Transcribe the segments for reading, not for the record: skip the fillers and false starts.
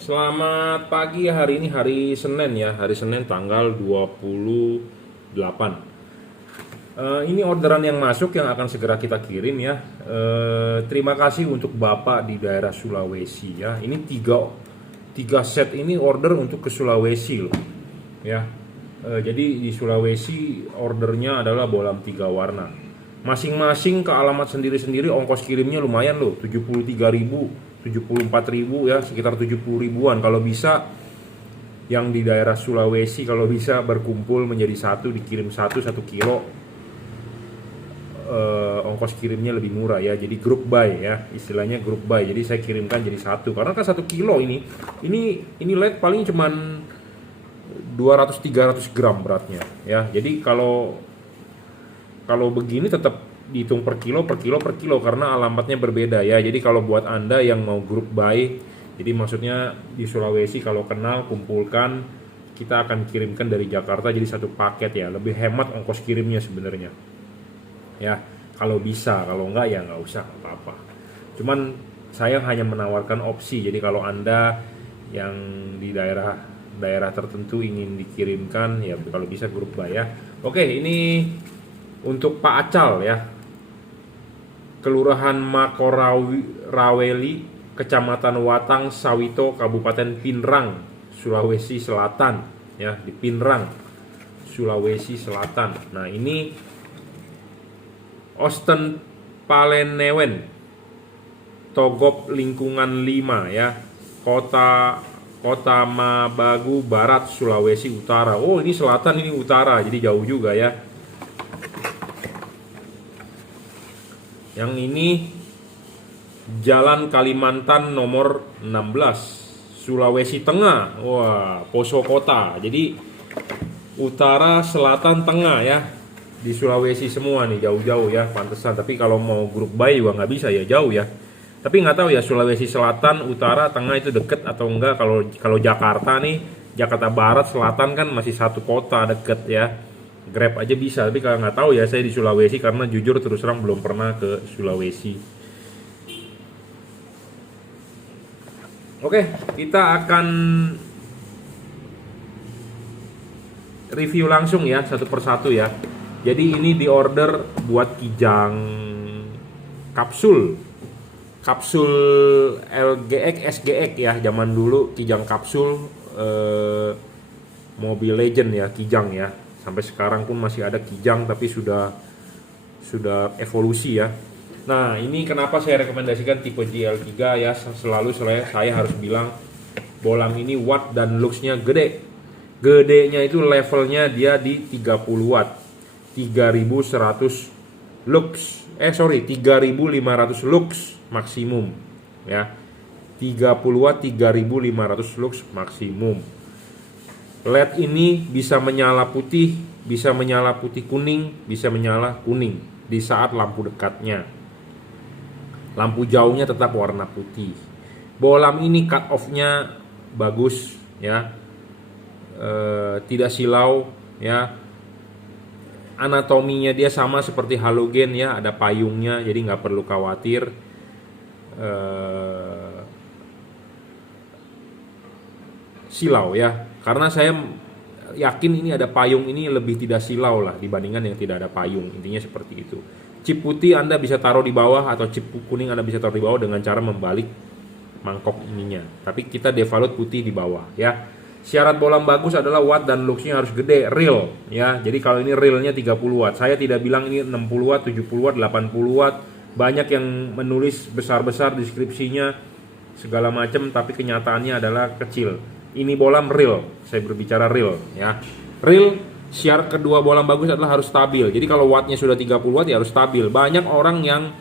Selamat pagi. Hari ini hari Senin ya, hari Senin tanggal 28. Ini orderan yang masuk yang akan segera kita kirim ya. Terima kasih untuk Bapak di daerah Sulawesi ya. Ini tiga set ini order untuk ke Sulawesi loh ya. Jadi di Sulawesi ordernya adalah bolam 3 warna. Masing-masing ke alamat sendiri-sendiri, ongkos kirimnya lumayan loh, 73.000, 74.000 ya, sekitar 70 ribuan. Kalau bisa yang di daerah Sulawesi kalau bisa berkumpul menjadi satu, dikirim satu kilo, ongkos kirimnya lebih murah ya. Jadi group buy ya, istilahnya group buy. Jadi saya kirimkan jadi satu, karena kan 1 kilo ini LED paling cuman 200-300 gram beratnya ya. Jadi kalau begini tetap dihitung per kilo karena alamatnya berbeda ya. Jadi kalau buat Anda yang mau group buy, jadi maksudnya di Sulawesi kalau kenal kumpulkan, kita akan kirimkan dari Jakarta jadi satu paket ya. Lebih hemat ongkos kirimnya sebenarnya. Ya, kalau bisa, kalau enggak ya nggak usah apa-apa. Cuman saya hanya menawarkan opsi. Jadi kalau Anda yang di daerah tertentu ingin dikirimkan ya, kalau bisa grup buy ya. Oke, ini untuk Pak Acal ya, Kelurahan Makoraweli, Kecamatan Watang Sawito, Kabupaten Pinrang, Sulawesi Selatan ya, di Pinrang, Sulawesi Selatan. Nah, ini Osten Palenewen, Togop Lingkungan 5 ya, Kota Mabagu Barat, Sulawesi Utara. Oh, ini selatan, ini utara, jadi jauh juga ya. Yang ini Jalan Kalimantan nomor 16, Sulawesi Tengah. Wah, Poso Kota. Jadi utara, selatan, tengah ya. Di Sulawesi semua nih, jauh-jauh ya, pantesan. Tapi kalau mau grup buy juga nggak bisa ya, jauh ya. Tapi nggak tahu ya Sulawesi Selatan, utara, tengah itu deket atau enggak. Kalau Jakarta nih, Jakarta Barat, Selatan kan masih satu kota, deket ya. Grab aja bisa, tapi kalau nggak tahu ya, saya di Sulawesi karena jujur terus terang belum pernah ke Sulawesi. Oke, kita akan review langsung ya, satu persatu ya. Jadi ini di order buat kijang kapsul LGX SGX ya, zaman dulu kijang kapsul, Mobile Legend ya, kijang ya. Sampai sekarang pun masih ada kijang, tapi sudah evolusi ya. Nah, ini kenapa saya rekomendasikan tipe GL3 ya. Selalu saya harus bilang bolam ini watt dan luxnya gede. Gedenya itu levelnya dia di 30 watt, 3100 lux. 3500 lux maksimum ya. 30 watt 3500 lux maksimum. LED ini bisa menyala putih, bisa menyala putih kuning, bisa menyala kuning di saat lampu dekatnya. Lampu jauhnya tetap warna putih. Bolam ini cut off-nya bagus ya, tidak silau ya. Anatominya dia sama seperti halogen ya, ada payungnya, jadi nggak perlu khawatir. Silau ya, karena saya yakin ini ada payung, ini lebih tidak silau lah dibandingkan yang tidak ada payung. Intinya seperti itu. Chip putih Anda bisa taruh di bawah, atau chip kuning Anda bisa taruh di bawah dengan cara membalik mangkok ininya, tapi kita default putih di bawah ya. Syarat bolam bagus adalah watt dan luxnya harus gede, real ya. Jadi kalau ini realnya 30 watt, saya tidak bilang ini 60 watt, 70 watt, 80 watt. Banyak yang menulis besar-besar deskripsinya segala macam, tapi kenyataannya adalah kecil. Ini bolam real, saya berbicara real ya. Real. Syarat kedua bolam bagus adalah harus stabil. Jadi kalau wattnya sudah 30 watt ya harus stabil. Banyak orang yang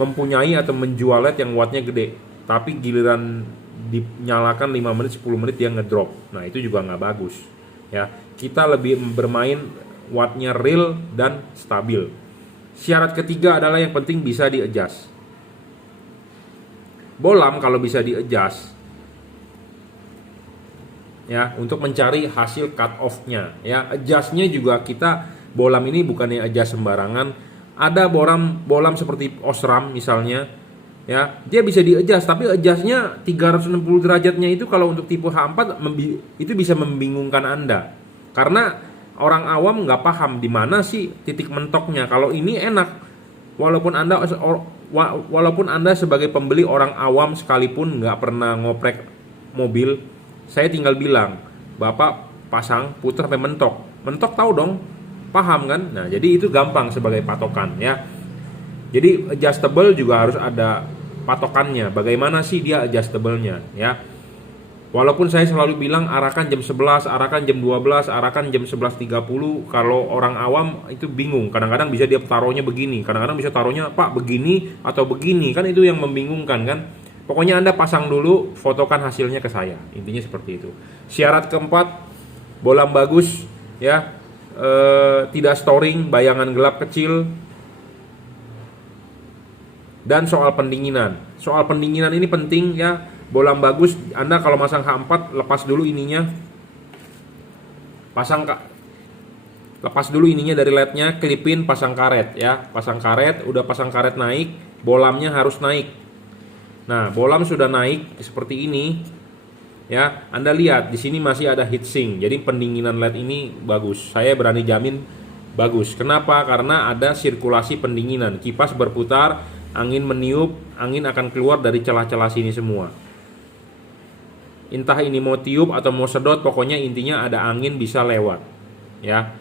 mempunyai atau menjual LED yang wattnya gede, tapi giliran dinyalakan 5 menit 10 menit dia ngedrop. Nah, itu juga nggak bagus ya. Kita lebih bermain wattnya real dan stabil. Syarat ketiga adalah yang penting bisa di-adjust. Bolam kalau bisa di-adjust ya, untuk mencari hasil cut off-nya ya. Adjust-nya juga kita, bolam ini bukannya adjust sembarangan. Ada bolam seperti Osram misalnya, ya dia bisa di-adjust, tapi adjustnya 360 derajatnya itu kalau untuk tipe H4 itu bisa membingungkan Anda karena orang awam nggak paham di mana sih titik mentoknya. Kalau ini enak, walaupun anda sebagai pembeli orang awam sekalipun nggak pernah ngoprek mobil, saya tinggal bilang bapak pasang putar sampai mentok tahu dong, paham kan? Nah jadi itu gampang sebagai patokan ya. Jadi adjustable juga harus ada patokannya, bagaimana sih dia adjustable-nya ya. Walaupun saya selalu bilang arahkan jam 11, arahkan jam 12, arahkan jam 11.30, kalau orang awam itu bingung. Kadang-kadang bisa dia taruhnya begini, kadang-kadang bisa taruhnya Pak begini atau begini, kan itu yang membingungkan kan. Pokoknya Anda pasang dulu, fotokan hasilnya ke saya. Intinya seperti itu. Syarat keempat, bolam bagus ya, tidak storing, bayangan gelap kecil. Dan soal pendinginan. Soal pendinginan ini penting ya. Bolam bagus, Anda kalau masang H4 lepas dulu ininya. Lepas dulu ininya dari lednya, klipin, pasang karet ya. Pasang karet, udah pasang karet naik, bolamnya harus naik. Nah, bolam sudah naik seperti ini. Ya, Anda lihat di sini masih ada heatsink. Jadi pendinginan LED ini bagus. Saya berani jamin bagus. Kenapa? Karena ada sirkulasi pendinginan. Kipas berputar, angin meniup, angin akan keluar dari celah-celah sini semua. Entah ini mau tiup atau mau sedot, pokoknya intinya ada angin bisa lewat. Ya.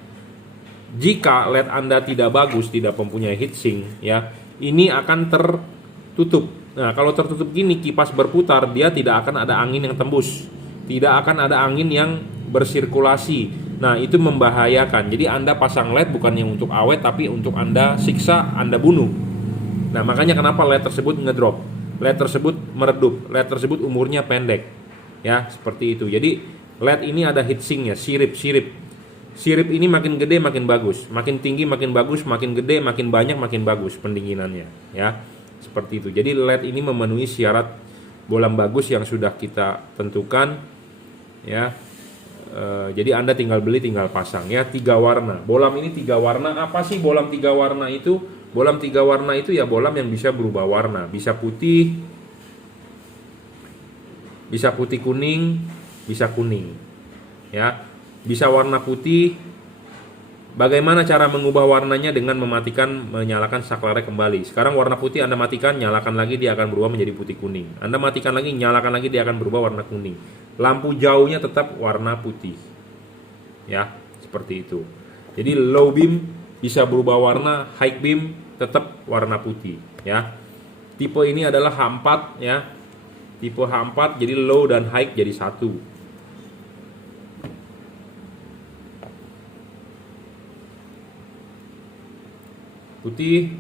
Jika LED Anda tidak bagus, tidak mempunyai heatsink, ya, ini akan tertutup. Nah, kalau tertutup gini, kipas berputar, dia tidak akan ada angin yang tembus. Tidak akan ada angin yang bersirkulasi. Nah, itu membahayakan. Jadi Anda pasang LED bukannya untuk awet, tapi untuk Anda siksa, Anda bunuh. Nah, makanya kenapa LED tersebut ngedrop, LED tersebut meredup, LED tersebut umurnya pendek. Ya, seperti itu. Jadi LED ini ada heatsinknya, sirip ini makin gede makin bagus, makin tinggi makin bagus, makin gede makin banyak makin bagus pendinginannya ya, seperti itu. Jadi LED ini memenuhi syarat bolam bagus yang sudah kita tentukan ya. Jadi Anda tinggal beli, tinggal pasang ya. 3 warna bolam ini, 3 warna. Apa sih bolam 3 warna itu? Bolam 3 warna itu ya bolam yang bisa berubah warna, bisa putih, bisa putih kuning, bisa kuning ya, bisa warna putih. Bagaimana cara mengubah warnanya? Dengan menyalakan saklarnya kembali. Sekarang warna putih Anda matikan, nyalakan lagi, dia akan berubah menjadi putih kuning. Anda matikan lagi, nyalakan lagi, dia akan berubah warna kuning. Lampu jauhnya tetap warna putih ya, seperti itu. Jadi low beam bisa berubah warna, high beam tetap warna putih ya. Tipe ini adalah H4 ya. Tipe H4, jadi low dan high jadi satu. Putih,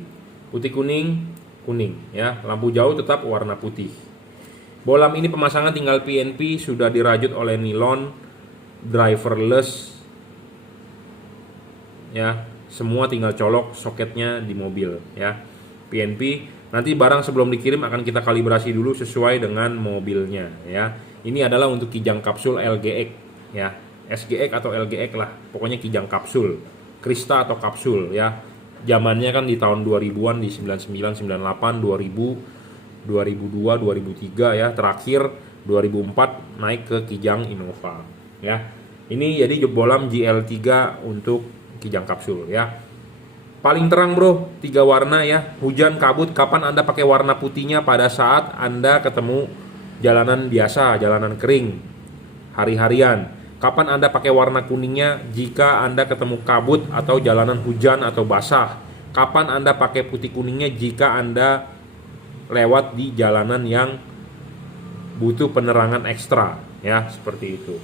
putih kuning, kuning ya. Lampu jauh tetap warna putih. Bolam ini pemasangan tinggal PNP, sudah dirajut oleh nilon, driverless ya. Semua tinggal colok soketnya di mobil ya. PNP. Nanti barang sebelum dikirim akan kita kalibrasi dulu sesuai dengan mobilnya ya. Ini adalah untuk kijang kapsul LGX ya. SGX atau LGX lah. Pokoknya kijang kapsul, Krista atau kapsul ya. Zamannya kan di tahun 2000-an, di 99, 98, 2000, 2002, 2003 ya. Terakhir 2004 naik ke kijang Innova ya. Ini jadi bolam GL3 untuk kijang kapsul ya. Paling terang bro, 3 warna ya. Hujan, kabut, kapan Anda pakai warna putihnya? Pada saat Anda ketemu jalanan biasa, jalanan kering, hari-harian. Kapan Anda pakai warna kuningnya? Jika Anda ketemu kabut atau jalanan hujan atau basah. Kapan Anda pakai putih kuningnya? Jika Anda lewat di jalanan yang butuh penerangan ekstra ya, seperti itu.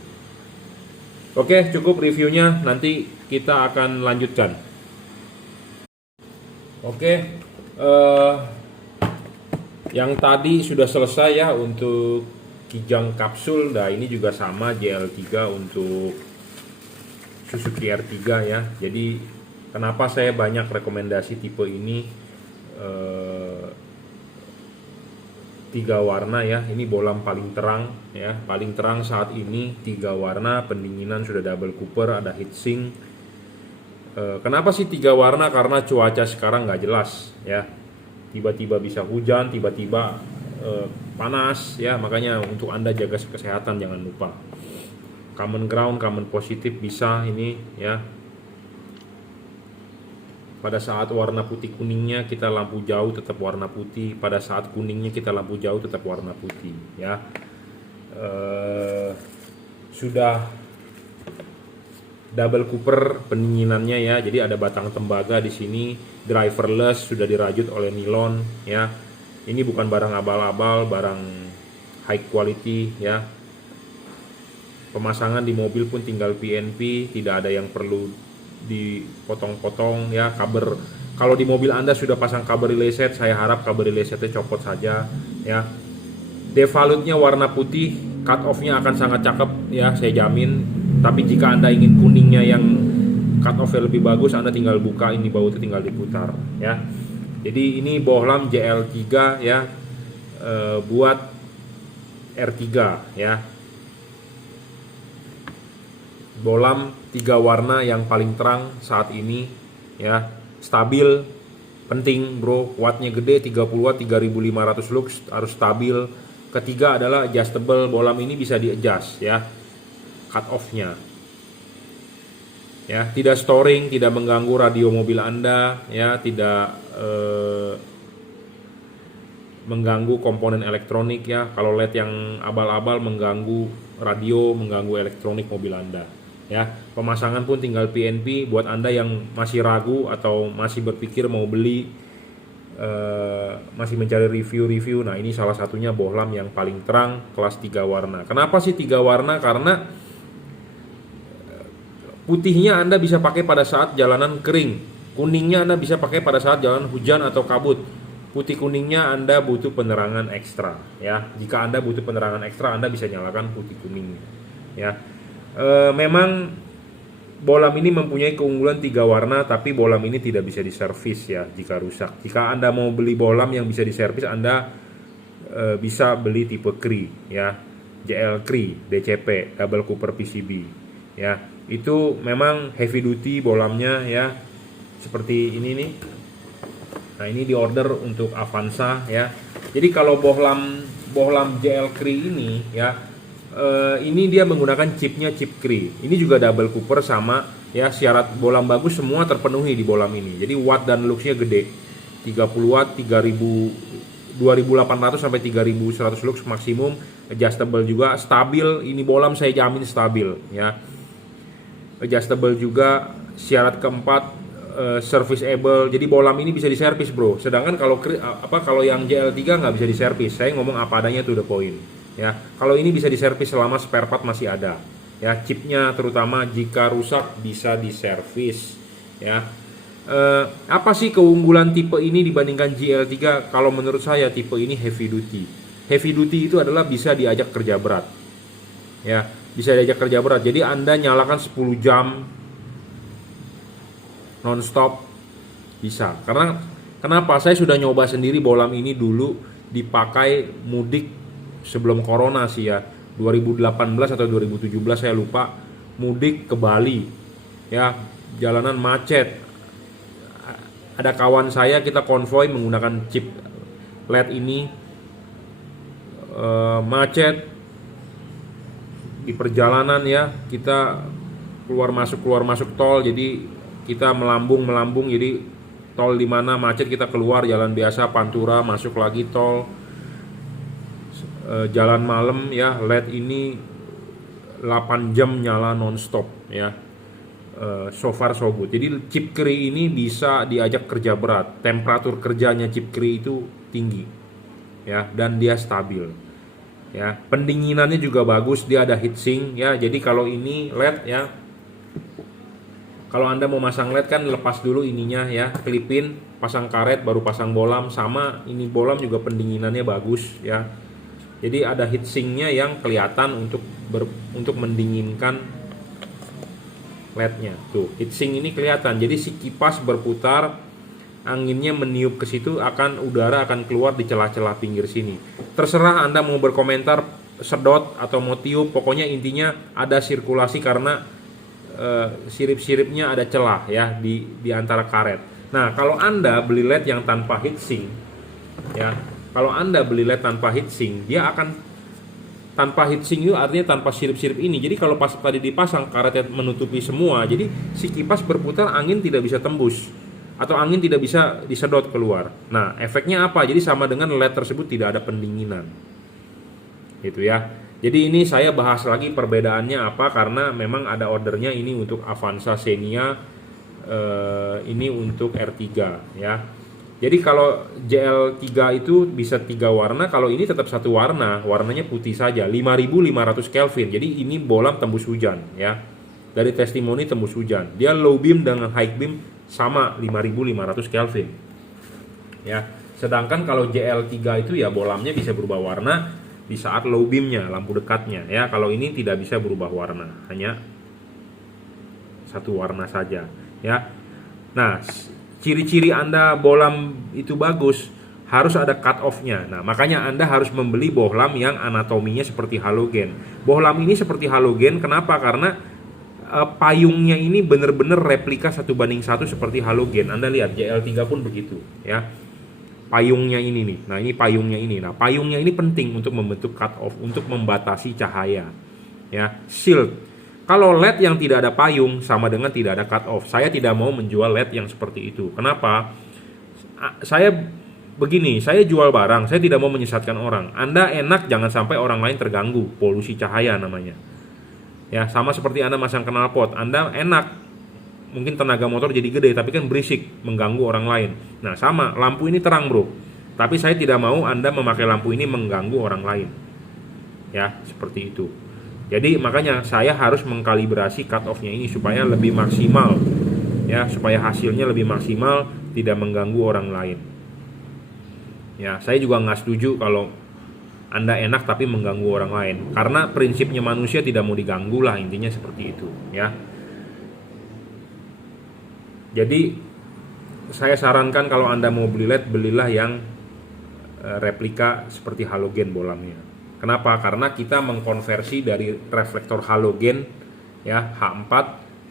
Oke, cukup reviewnya, nanti kita akan lanjutkan. Oke, yang tadi sudah selesai ya untuk kijang kapsul. Nah ini juga sama JL3 untuk Suzuki R3 ya. Jadi kenapa saya banyak rekomendasi tipe ini, 3 warna ya. Ini bolam paling terang ya, paling terang saat ini, 3 warna, pendinginan sudah double cooper, ada heatsink. Kenapa sih 3 warna? Karena cuaca sekarang nggak jelas ya. tiba-tiba bisa hujan, tiba-tiba panas ya. Makanya untuk Anda jaga kesehatan jangan lupa. Common ground, common positif bisa ini ya. Pada saat warna putih kuningnya kita lampu jauh tetap warna putih, pada saat kuningnya kita lampu jauh tetap warna putih ya. Sudah double cooper pendinginannya ya, jadi ada batang tembaga di sini, driverless, sudah dirajut oleh nilon ya. Ini bukan barang abal-abal, barang high quality ya. Pemasangan di mobil pun tinggal PNP, tidak ada yang perlu dipotong-potong ya. Kabel, kalau di mobil Anda sudah pasang kabel relay set, saya harap kabel relay setnya copot saja ya. Devalute-nya warna putih, cut off-nya akan sangat cakep ya, saya jamin. Tapi jika Anda ingin kuningnya yang cut off-nya lebih bagus, Anda tinggal buka ini bautnya, tinggal diputar ya. Jadi ini bohlam JL3 ya, buat R3 ya. Bohlam 3 warna yang paling terang saat ini ya, stabil, penting bro, wattnya gede 30 watt 3500 lux, harus stabil. Ketiga adalah adjustable, bohlam ini bisa di adjust ya, cut off nya ya, tidak storing, tidak mengganggu radio mobil Anda ya, tidak mengganggu komponen elektronik ya. Kalau LED yang abal-abal mengganggu radio, mengganggu elektronik mobil Anda ya. Pemasangan pun tinggal PNP. Buat Anda yang masih ragu atau masih berpikir mau beli, masih mencari review-review, nah ini salah satunya bohlam yang paling terang kelas 3 warna. Kenapa sih 3 warna? Karena putihnya Anda bisa pakai pada saat jalanan kering, kuningnya Anda bisa pakai pada saat jalan hujan atau kabut. Putih kuningnya Anda butuh penerangan ekstra ya. Jika Anda butuh penerangan ekstra, Anda bisa nyalakan putih kuning ya. Memang bohlam ini mempunyai keunggulan 3 warna, tapi bohlam ini tidak bisa diservis ya jika rusak. Jika Anda mau beli bohlam yang bisa diservis, Anda bisa beli tipe CRI ya, JL CRI DCP, double cooper PCB ya. Itu memang heavy duty bohlamnya ya, seperti ini nih. Nah ini di order untuk Avanza ya. Jadi kalau bohlam JL CRI ini ya, ini dia menggunakan chipnya chip CRI. Ini juga double cooper sama ya, syarat bohlam bagus semua terpenuhi di bohlam ini. Jadi watt dan luxnya gede, 30 watt 2800 sampai 3100 lux maksimum, adjustable juga, stabil. Ini bohlam saya jamin stabil ya. Adjustable juga. Syarat keempat serviceable. Jadi bohlam ini bisa diservis bro. Sedangkan kalau yang JL3 nggak bisa diservis. Saya ngomong apa adanya to the point ya. Kalau ini bisa diservis selama spare part masih ada ya. Chipnya terutama jika rusak bisa diservis ya. Apa sih keunggulan tipe ini dibandingkan JL3? Kalau menurut saya tipe ini heavy duty. Heavy duty itu adalah bisa diajak kerja berat ya, bisa diajak kerja berat. Jadi Anda nyalakan 10 jam non-stop bisa. Karena kenapa? Saya sudah nyoba sendiri bohlam ini dulu dipakai mudik sebelum corona sih ya, 2018 atau 2017 saya lupa, mudik ke Bali ya, jalanan macet. Ada kawan saya, kita konvoy menggunakan chip LED ini, macet di perjalanan ya, kita keluar masuk tol, jadi kita melambung, jadi tol di mana macet kita keluar jalan biasa Pantura, masuk lagi tol, jalan malam ya. LED ini 8 jam nyala nonstop ya, so far so good. Jadi chip CRI ini bisa diajak kerja berat, temperatur kerjanya chip CRI itu tinggi ya, dan dia stabil ya. Pendinginannya juga bagus, dia ada heatsink ya. Jadi kalau ini LED ya, kalau Anda mau masang LED kan lepas dulu ininya ya, klipin, pasang karet, baru pasang bohlam. Sama ini bohlam juga pendinginannya bagus ya. Jadi ada heatsinknya yang kelihatan untuk mendinginkan LED-nya. Tuh, heatsink ini kelihatan. Jadi si kipas berputar, anginnya meniup ke situ, udara akan keluar di celah-celah pinggir sini. Terserah Anda mau berkomentar sedot atau mau tiup, pokoknya intinya ada sirkulasi karena sirip-siripnya ada celah ya di antara karet. Nah, kalau Anda beli LED yang tanpa heatsink, ya. Kalau Anda beli LED tanpa heatsink, dia akan tanpa heatsink itu artinya tanpa sirip-sirip ini. Jadi kalau pas tadi dipasang karetnya menutupi semua, jadi si kipas berputar, angin tidak bisa tembus atau angin tidak bisa disedot keluar. Nah, efeknya apa? Jadi sama dengan LED tersebut tidak ada pendinginan. Gitu ya. Jadi ini saya bahas lagi perbedaannya apa, karena memang ada ordernya ini untuk Avanza Xenia, ini untuk R3 ya. Jadi kalau JL3 itu bisa 3 warna, kalau ini tetap satu warna, warnanya putih saja, 5500 Kelvin. Jadi ini bolam tembus hujan ya. Dari testimoni tembus hujan. Dia low beam dengan high beam sama 5500 Kelvin. Ya. Sedangkan kalau JL3 itu ya bolamnya bisa berubah warna di saat low beamnya, lampu dekatnya ya. Kalau ini tidak bisa berubah warna, hanya satu warna saja ya. Nah, ciri-ciri Anda bolam itu bagus harus ada cut off-nya. Nah, makanya Anda harus membeli bohlam yang anatominya seperti halogen. Bohlam ini seperti halogen, kenapa? Karena payungnya ini benar-benar replika 1:1 seperti halogen. Anda lihat JL3 pun begitu ya. Payungnya ini nih. Nah, ini payungnya ini. Nah, payungnya ini penting untuk membentuk cut off, untuk membatasi cahaya. Ya, shield. Kalau LED yang tidak ada payung sama dengan tidak ada cut off. Saya tidak mau menjual LED yang seperti itu. Kenapa? Saya begini, saya jual barang, saya tidak mau menyesatkan orang. Anda enak, jangan sampai orang lain terganggu. Polusi cahaya namanya. Ya, sama seperti Anda masang knalpot. Anda enak, mungkin tenaga motor jadi gede, tapi kan berisik, mengganggu orang lain. Nah, sama, lampu ini terang bro, tapi saya tidak mau Anda memakai lampu ini mengganggu orang lain. Ya, seperti itu. Jadi makanya saya harus mengkalibrasi cut off-nya ini supaya lebih maksimal. Ya, supaya hasilnya lebih maksimal, tidak mengganggu orang lain. Ya, saya juga nggak setuju kalau Anda enak tapi mengganggu orang lain. Karena prinsipnya manusia tidak mau diganggu lah, intinya seperti itu. Ya. Jadi saya sarankan kalau Anda mau beli LED, belilah yang replika seperti halogen bolamnya. Kenapa? Karena kita mengkonversi dari reflektor halogen ya H4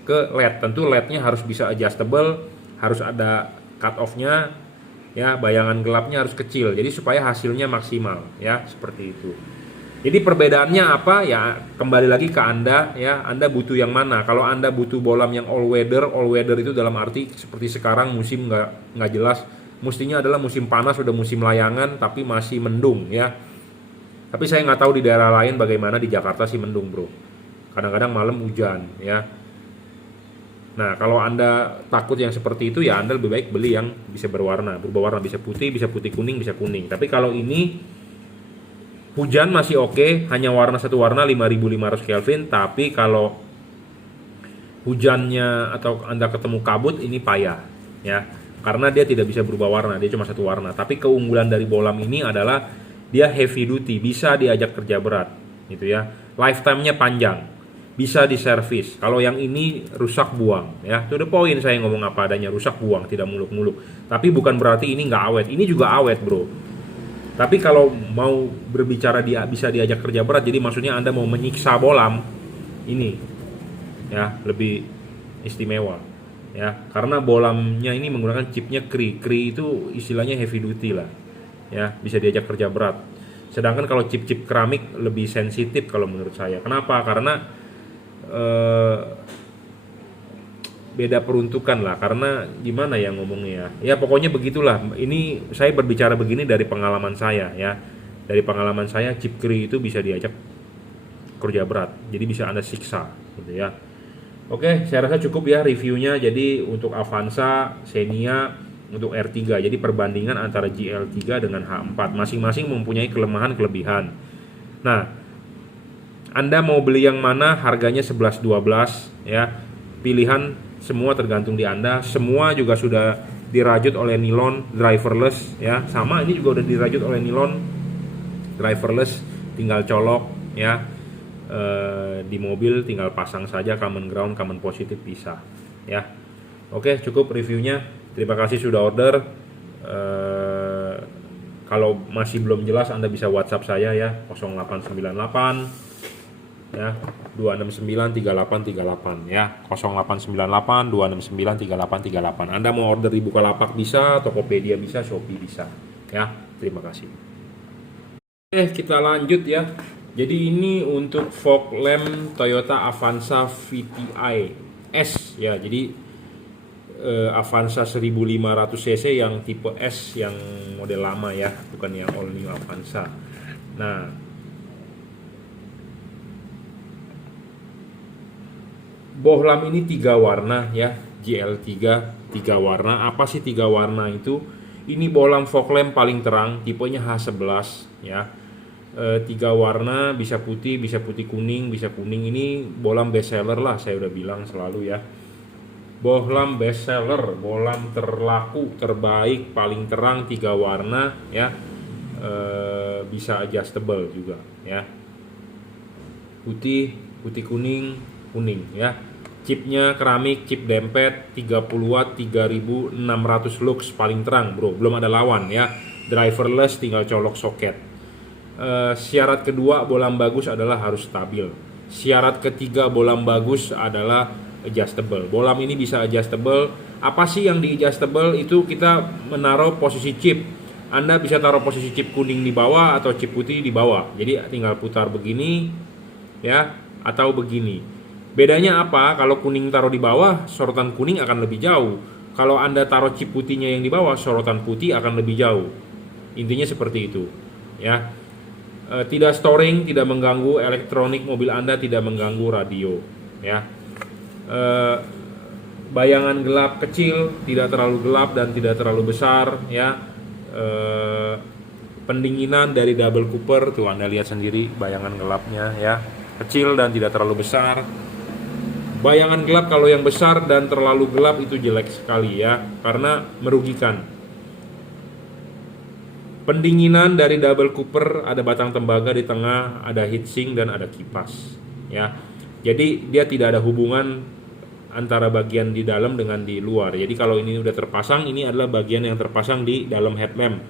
ke LED. Tentu LED-nya harus bisa adjustable, harus ada cut off-nya ya, bayangan gelapnya harus kecil. Jadi supaya hasilnya maksimal ya, seperti itu. Jadi perbedaannya apa? Ya kembali lagi ke Anda ya, Anda butuh yang mana? Kalau Anda butuh bolam yang all weather itu dalam arti seperti sekarang musim nggak jelas, mestinya adalah musim panas, udah musim layangan tapi masih mendung ya. Tapi saya nggak tahu di daerah lain bagaimana, di Jakarta sih mendung bro. Kadang-kadang malam hujan ya. Nah kalau Anda takut yang seperti itu ya Anda lebih baik beli yang bisa berubah warna, bisa putih kuning, bisa kuning. Tapi kalau ini hujan masih oke, hanya warna satu warna 5500 Kelvin. Tapi kalau hujannya atau Anda ketemu kabut, ini payah ya. Karena dia tidak bisa berubah warna, dia cuma satu warna. Tapi keunggulan dari bolam ini adalah dia heavy duty, bisa diajak kerja berat gitu ya. Lifetime-nya panjang, bisa diservis. Kalau yang ini rusak buang ya. To the point saya ngomong apa adanya, rusak buang, tidak muluk-muluk. Tapi bukan berarti ini nggak awet, ini juga awet bro. Tapi kalau mau berbicara dia bisa diajak kerja berat, jadi maksudnya Anda mau menyiksa bolam, ini ya lebih istimewa ya. Karena bolamnya ini menggunakan chipnya Cree itu istilahnya heavy duty lah ya, bisa diajak kerja berat. Sedangkan kalau chip-chip keramik lebih sensitif kalau menurut saya. Kenapa? Karena beda peruntukan lah. Karena gimana ya ngomongnya ya, pokoknya begitulah. Ini saya berbicara begini dari pengalaman saya ya. Dari pengalaman saya, chip Cree itu bisa diajak kerja berat, jadi bisa Anda siksa gitu ya. Oke, saya rasa cukup ya reviewnya. Jadi untuk Avanza, Xenia, untuk R3. Jadi perbandingan antara JL3 dengan H4, masing-masing mempunyai kelemahan-kelebihan. Nah, Anda mau beli yang mana, harganya 11-12 ya. Pilihan semua tergantung di Anda. Semua juga sudah dirajut oleh nilon driverless ya. Sama ini juga udah dirajut oleh nilon driverless, tinggal colok ya. Di mobil tinggal pasang saja common ground, common positive bisa ya. Oke, cukup reviewnya. Terima kasih sudah order. Kalau masih belum jelas Anda bisa WhatsApp saya ya, 0898 ya 2693838 ya, 0898 2693838. Anda mau order di Bukalapak bisa, Tokopedia bisa, Shopee bisa ya. Terima kasih. Kita lanjut ya. Jadi ini untuk fog lamp Toyota Avanza VTI S ya. Jadi Avanza 1500 cc yang tipe S yang model lama ya, bukan yang all new Avanza. Nah, bohlam ini 3 warna ya, GL3 3 warna. Apa sih 3 warna itu? Ini bohlam fog lamp paling terang, tipenya H11 ya. 3 warna, bisa putih kuning, bisa kuning. Ini bohlam best seller lah, saya udah bilang selalu ya. Bohlam best seller, bohlam terlaku, terbaik, paling terang, 3 warna ya. Bisa adjustable juga ya. Putih kuning ya. Chipnya keramik, chip dempet 30 watt 3600 lux, paling terang bro, belum ada lawan ya. Driverless, tinggal colok soket. Syarat kedua bohlam bagus adalah harus stabil. Syarat ketiga bohlam bagus adalah adjustable. Bohlam ini bisa adjustable. Apa sih yang di adjustable? Itu kita menaruh posisi chip. Anda bisa taruh posisi chip kuning di bawah atau chip putih di bawah. Jadi tinggal putar begini ya, atau begini. Bedanya apa? Kalau kuning taruh di bawah, sorotan kuning akan lebih jauh. Kalau Anda taruh chip putihnya yang di bawah, sorotan putih akan lebih jauh. Intinya seperti itu ya. Tidak storing, tidak mengganggu elektronik mobil Anda, tidak mengganggu radio ya. Bayangan gelap kecil, tidak terlalu gelap dan tidak terlalu besar ya. Pendinginan dari double cooper tuh Anda lihat sendiri, bayangan gelapnya ya, kecil dan tidak terlalu besar. Bayangan gelap kalau yang besar dan terlalu gelap itu jelek sekali ya, karena merugikan. Pendinginan dari double cooper, ada batang tembaga di tengah, ada heatsink dan ada kipas ya. Jadi dia tidak ada hubungan antara bagian di dalam dengan di luar. Jadi kalau ini udah terpasang, ini adalah bagian yang terpasang di dalam headlamp,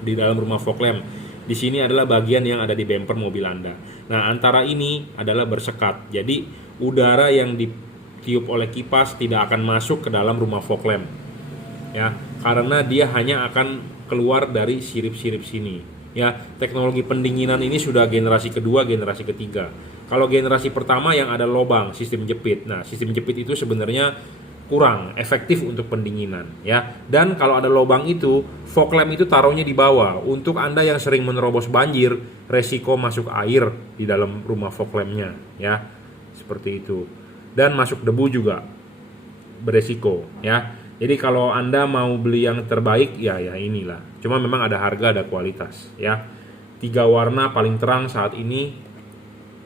di dalam rumah fog lamp. Di sini adalah bagian yang ada di bumper mobil Anda. Nah, antara ini adalah bersekat. Jadi udara yang ditiup oleh kipas tidak akan masuk ke dalam rumah fog lamp ya, karena dia hanya akan keluar dari sirip-sirip sini ya. Teknologi pendinginan ini sudah generasi kedua, generasi ketiga. Kalau generasi pertama yang ada lubang, sistem jepit. Nah, sistem jepit itu sebenarnya kurang efektif untuk pendinginan ya. Dan kalau ada lubang itu, fog lamp itu taruhnya di bawah. Untuk Anda yang sering menerobos banjir, resiko masuk air di dalam rumah fog lampnya ya. Seperti itu. Dan masuk debu juga beresiko ya. Jadi kalau Anda mau beli yang terbaik ya inilah. Cuma memang ada harga, ada kualitas ya. 3 warna paling terang saat ini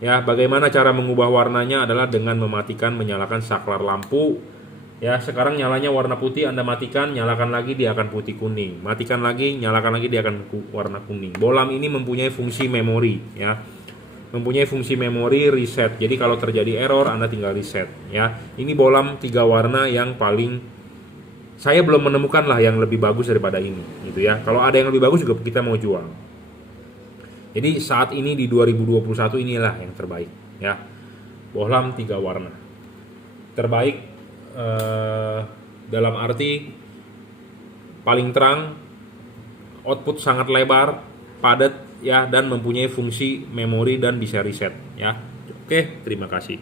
ya. Bagaimana cara mengubah warnanya adalah dengan mematikan, menyalakan saklar lampu ya. Sekarang nyalanya warna putih, Anda matikan, nyalakan lagi dia akan putih kuning. Matikan lagi, nyalakan lagi dia akan warna kuning. Bohlam ini mempunyai fungsi memori ya. Mempunyai fungsi memori reset. Jadi kalau terjadi error Anda tinggal reset ya. Ini bohlam 3 warna yang paling, saya belum menemukan lah yang lebih bagus daripada ini gitu ya. Kalau ada yang lebih bagus juga kita mau jual. Jadi saat ini di 2021 inilah yang terbaik ya. Bohlam 3 warna. Terbaik dalam arti paling terang, output sangat lebar, padat ya, dan mempunyai fungsi memori dan bisa reset ya. Oke, terima kasih.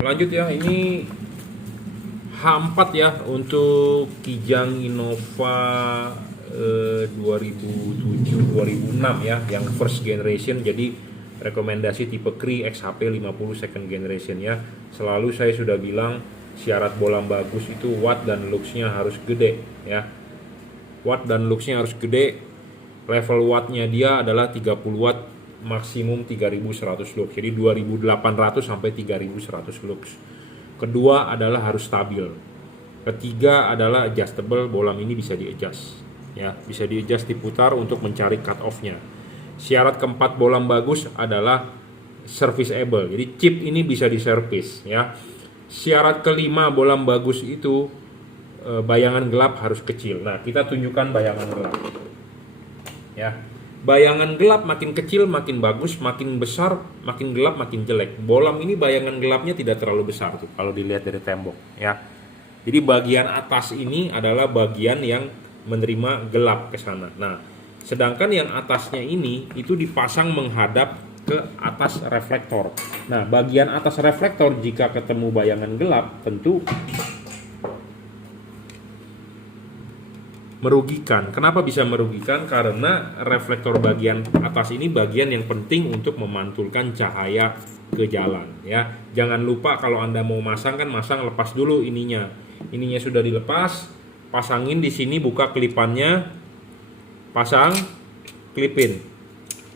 Lanjut ya, ini H4 ya untuk Kijang Innova 2007-2006 ya, yang first generation. Jadi rekomendasi tipe Cree XHP 50 second generation ya. Selalu saya sudah bilang syarat bohlam bagus itu watt dan luxnya harus gede ya. Watt dan luxnya harus gede. Level wattnya dia adalah 30 watt, maksimum 3100 lux. Jadi 2800 sampai 3100 lux. Kedua adalah harus stabil. Ketiga adalah adjustable. Bohlam ini bisa di-adjust ya, bisa di-adjust, diputar untuk mencari cut off-nya. Syarat keempat bohlam bagus adalah serviceable. Jadi chip ini bisa diservis ya. Syarat kelima bohlam bagus itu bayangan gelap harus kecil. Nah, kita tunjukkan bayangan gelap ya. Bayangan gelap makin kecil makin bagus, makin besar makin gelap makin jelek. Bohlam ini bayangan gelapnya tidak terlalu besar tuh kalau dilihat dari tembok ya. Jadi bagian atas ini adalah bagian yang menerima gelap ke sana. Nah, sedangkan yang atasnya ini itu dipasang menghadap ke atas reflektor. Nah, bagian atas reflektor jika ketemu bayangan gelap tentu merugikan. Kenapa bisa merugikan? Karena reflektor bagian atas ini bagian yang penting untuk memantulkan cahaya ke jalan, ya. Jangan lupa kalau Anda mau masang kan masang lepas dulu ininya. Ininya sudah dilepas, pasangin di sini, buka kelipannya, pasang, klipin.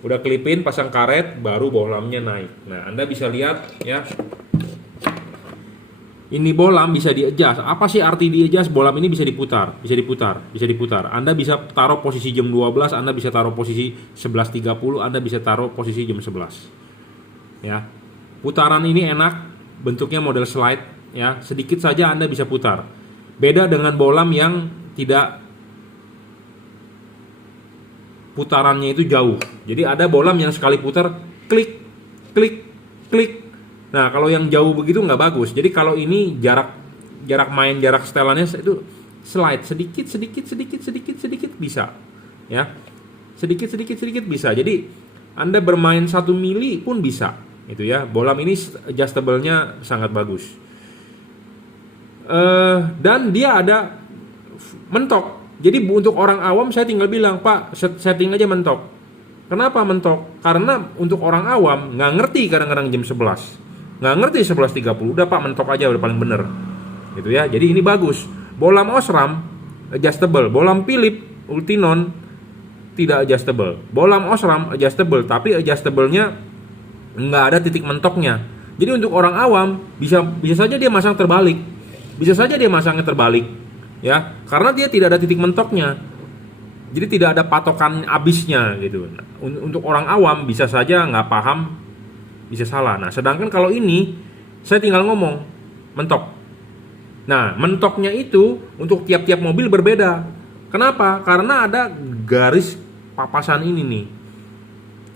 Udah klipin, pasang karet, baru bohlamnya naik. Nah, Anda bisa lihat ya. Ini bohlam bisa di-adjust. Apa sih arti di-adjust? Bohlam ini bisa diputar, bisa diputar, bisa diputar. Anda bisa taruh posisi jam 12, Anda bisa taruh posisi 11.30, Anda bisa taruh posisi jam 11. Ya. Putaran ini enak, bentuknya model slide ya. Sedikit saja Anda bisa putar. Beda dengan bohlam yang tidak putarannya itu jauh. Jadi ada bohlam yang sekali putar klik, klik, klik. Nah, kalau yang jauh begitu nggak bagus. Jadi kalau ini jarak main, jarak setelannya itu slide sedikit bisa, ya. Sedikit bisa. Jadi Anda bermain 1 mili pun bisa, itu ya. Bohlam ini adjustable-nya sangat bagus. Dan dia ada mentok. Jadi untuk orang awam saya tinggal bilang, Pak, setting aja mentok. Kenapa mentok? Karena untuk orang awam nggak ngerti kadang-kadang jam 11. Nggak ngerti 11.30, udah Pak mentok aja udah paling bener gitu ya. Jadi ini bagus. Bohlam Osram adjustable, bohlam Philips Ultinon tidak adjustable. Bohlam Osram adjustable, tapi adjustable-nya nggak ada titik mentoknya. Jadi untuk orang awam bisa saja dia masang terbalik, bisa saja dia masangnya terbalik ya, karena dia tidak ada titik mentoknya. Jadi tidak ada patokan abisnya gitu. Untuk orang awam bisa saja nggak paham, bisa salah. Nah, sedangkan kalau ini saya tinggal ngomong mentok. Nah, mentoknya itu untuk tiap-tiap mobil berbeda. Kenapa? Karena ada garis papasan ini nih.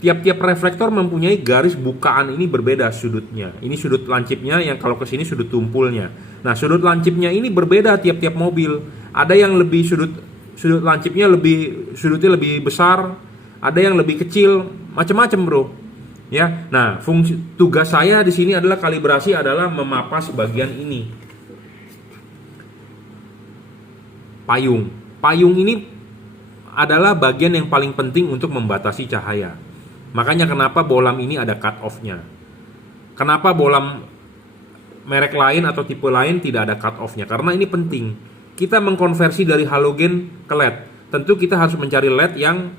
Tiap-tiap reflektor mempunyai garis bukaan ini berbeda sudutnya. Ini sudut lancipnya, yang kalau ke sini sudut tumpulnya. Nah, sudut lancipnya ini berbeda tiap-tiap mobil. Ada yang lebih sudut lancipnya sudutnya lebih besar, ada yang lebih kecil, macam-macam, Bro. Ya, nah tugas saya di sini adalah kalibrasi, adalah memapas bagian ini. Payung ini adalah bagian yang paling penting untuk membatasi cahaya. Makanya kenapa bohlam ini ada cut off-nya. Kenapa bohlam merek lain atau tipe lain tidak ada cut off-nya? Karena ini penting. Kita mengkonversi dari halogen ke LED. Tentu kita harus mencari LED yang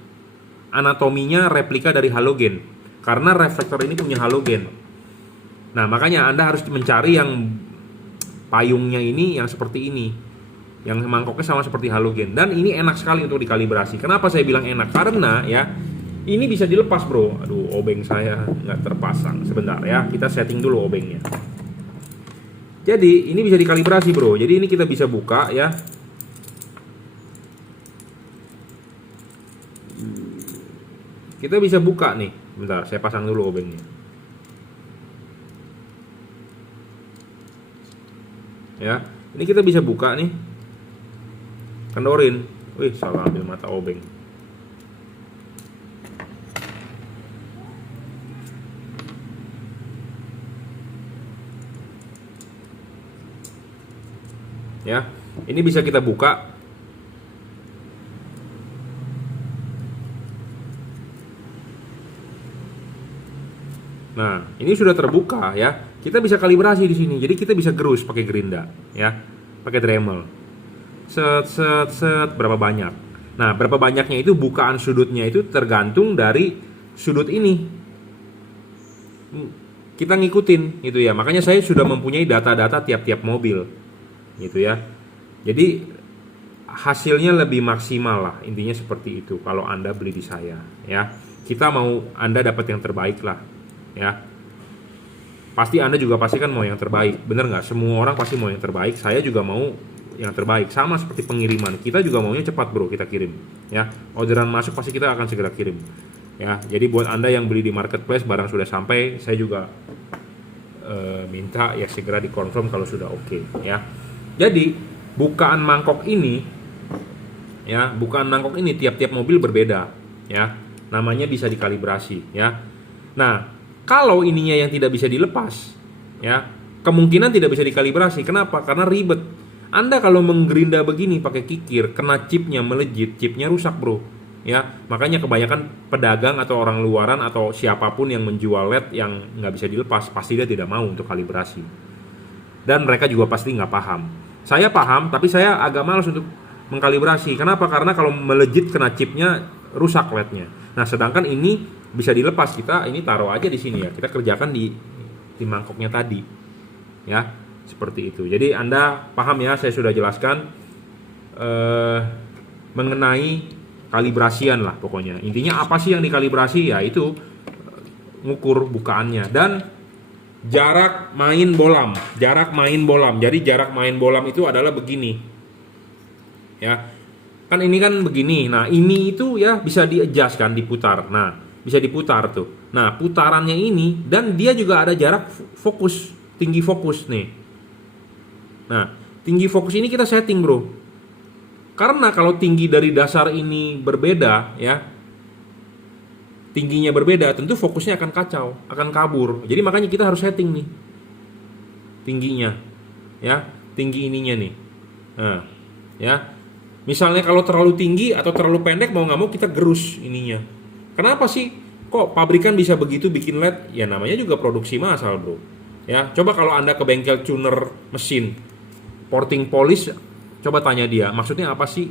anatominya replika dari halogen. Karena reflektor ini punya halogen. Nah, makanya Anda harus mencari yang payungnya ini yang seperti ini, yang mangkoknya sama seperti halogen. Dan ini enak sekali untuk dikalibrasi. Kenapa saya bilang enak? Karena ya, ini bisa dilepas, Bro. Aduh, obeng saya nggak terpasang. Sebentar ya, kita setting dulu obengnya. Jadi ini bisa dikalibrasi, Bro. Jadi ini kita bisa buka ya. Kita bisa buka nih. Bentar, saya pasang dulu obengnya. Ya, ini kita bisa buka nih. Kendorin. Wih, salah ambil mata obeng. Ya, ini bisa kita buka. Nah, ini sudah terbuka ya. Kita bisa kalibrasi di sini. Jadi kita bisa gerus pakai gerinda ya, pakai Dremel. Set berapa banyak. Nah, berapa banyaknya itu bukaan sudutnya itu tergantung dari sudut ini. Kita ngikutin gitu ya. Makanya saya sudah mempunyai data-data tiap-tiap mobil gitu ya. Jadi hasilnya lebih maksimal lah, intinya seperti itu kalau Anda beli di saya ya. Kita mau Anda dapat yang terbaik lah ya. Pasti Anda juga pasti kan mau yang terbaik, bener nggak? Semua orang pasti mau yang terbaik. Saya juga mau yang terbaik. Sama seperti pengiriman, kita juga maunya cepat, Bro, kita kirim ya. Orderan masuk pasti kita akan segera kirim ya. Jadi buat Anda yang beli di marketplace, barang sudah sampai, saya juga minta ya segera dikonfirm kalau sudah oke ya. Jadi bukaan mangkok ini ya, bukan mangkok ini, tiap-tiap mobil berbeda, ya. Namanya bisa dikalibrasi, ya. Nah, kalau ininya yang tidak bisa dilepas, ya, kemungkinan tidak bisa dikalibrasi. Kenapa? Karena ribet. Anda kalau menggerinda begini pakai kikir, kena chipnya melejit, chipnya rusak, bro. Ya, makanya kebanyakan pedagang atau orang luaran atau siapapun yang menjual LED yang nggak bisa dilepas, pasti dia tidak mau untuk kalibrasi. Dan mereka juga pasti nggak paham. Saya paham, tapi saya agak malas untuk mengkalibrasi. Kenapa? Karena kalau melejit kena chipnya, rusak LED-nya. Nah, sedangkan ini bisa dilepas, kita ini taruh aja di sini ya. Kita kerjakan di mangkoknya tadi. Ya, seperti itu. Jadi Anda paham ya, saya sudah jelaskan mengenai kalibrasian lah pokoknya. Intinya apa sih yang dikalibrasi? Ya itu ngukur bukaannya dan jarak main bolam. Jadi jarak main bolam itu adalah begini. Ya. Kan ini kan begini. Nah, ini itu ya bisa di-adjust kan, diputar. Nah, bisa diputar tuh. Nah, putarannya ini dan dia juga ada jarak fokus, tinggi fokus nih. Nah, tinggi fokus ini kita setting, bro. Karena kalau tinggi dari dasar ini berbeda, ya, tingginya berbeda, tentu fokusnya akan kacau, akan kabur. Jadi makanya kita harus setting nih tingginya, ya, tinggi ininya nih. Nah, ya, misalnya kalau terlalu tinggi atau terlalu pendek, mau nggak mau kita gerus ininya. Kenapa sih kok pabrikan bisa begitu bikin LED? Ya namanya juga produksi massal, bro. Ya, coba kalau Anda ke bengkel tuner mesin, porting polish, coba tanya dia, maksudnya apa sih?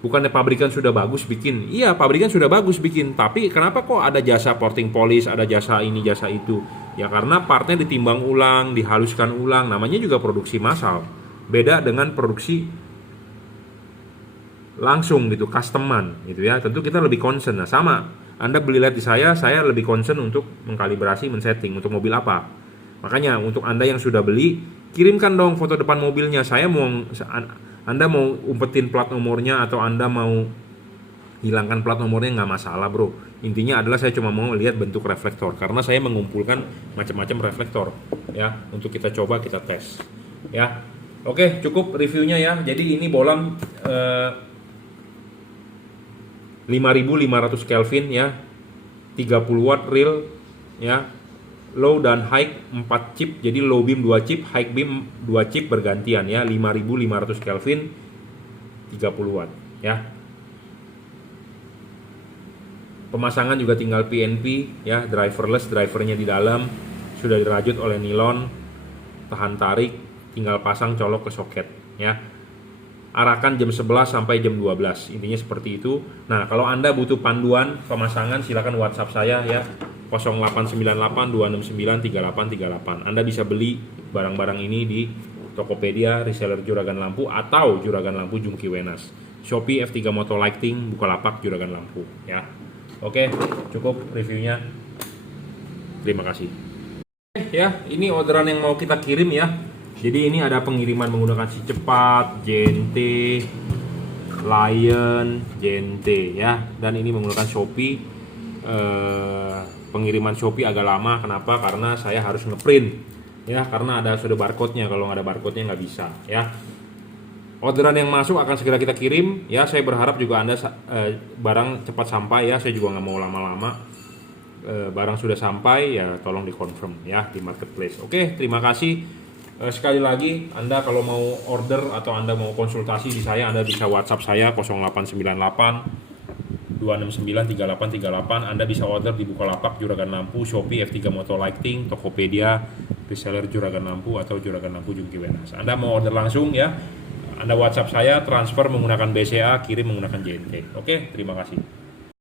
Bukannya pabrikan sudah bagus bikin? Iya, pabrikan sudah bagus bikin, tapi kenapa kok ada jasa porting polish, ada jasa ini, jasa itu? Ya karena partnya ditimbang ulang, dihaluskan ulang, namanya juga produksi massal. Beda dengan produksi langsung gitu, customan gitu ya. Tentu kita lebih concern. Nah, sama, Anda beli LED di saya lebih concern untuk mengkalibrasi, men-setting untuk mobil apa. Makanya untuk Anda yang sudah beli, kirimkan dong foto depan mobilnya. Anda mau umpetin plat nomornya atau Anda mau hilangkan plat nomornya nggak masalah, bro. Intinya adalah saya cuma mau lihat bentuk reflektor karena saya mengumpulkan macam-macam reflektor ya untuk kita coba, kita tes ya. Oke, cukup reviewnya ya. Jadi ini bolam 5500 Kelvin ya, 30 watt real ya, low dan high 4 chip, jadi low beam 2 chip, high beam 2 chip bergantian ya, 5500 Kelvin 30 watt ya. Pemasangan juga tinggal PNP ya, driverless, drivernya di dalam sudah dirajut oleh nilon, tahan tarik, tinggal pasang colok ke soket ya. Arahkan jam 11 sampai jam 12, intinya seperti itu. Nah, kalau Anda butuh panduan pemasangan silakan WhatsApp saya ya, 0898-269-3838. Anda bisa beli barang-barang ini di Tokopedia, reseller Juragan Lampu atau Juragan Lampu Jungki Wenas, Shopee F3 Moto Lighting, Bukalapak Juragan Lampu ya. Oke, cukup reviewnya. Terima kasih. Ya, ini orderan yang mau kita kirim ya. Jadi ini ada pengiriman menggunakan si cepat, JNT, Lion, JNT ya. Dan ini menggunakan Shopee. Pengiriman Shopee agak lama, kenapa? Karena saya harus ngeprint ya, karena sudah barcode-nya. Kalau nggak ada barcode-nya nggak bisa ya. Orderan yang masuk akan segera kita kirim ya. Saya berharap juga Anda barang cepat sampai ya. Saya juga nggak mau lama-lama. Barang sudah sampai ya, tolong dikonfirm ya di marketplace. Oke, terima kasih. Sekali lagi, Anda kalau mau order atau Anda mau konsultasi di saya, Anda bisa WhatsApp saya 0898 269 3838. Anda bisa order di Bukalapak Juragan Lampu, Shopee F3 Moto Lighting, Tokopedia, reseller Juragan Lampu atau Juragan Lampu Jungki Wenas. Anda mau order langsung ya, Anda WhatsApp saya, transfer menggunakan BCA, kirim menggunakan JNT. Oke, terima kasih.